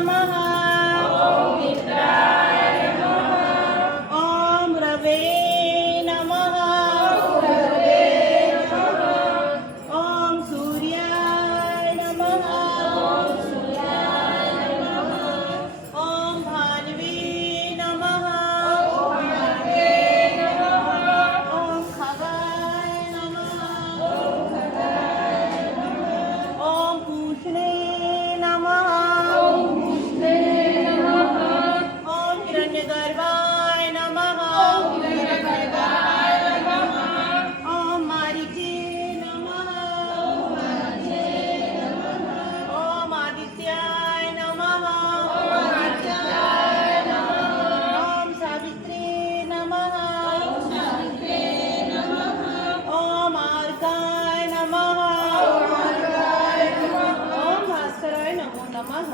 नमः ॐ रवे नमः ॐ सूर्याय नमः ॐ भान्वे नमः ॐ खगाय नमः ॐ पूष्णे नमः ॐ हिरण्यगर्भाय नमः ॐ मारीचे नमः ॐ आदित्याय नमः ॐ सावित्रे नमः ॐ आर्काय नमः ॐ भास्कराय नमो नमः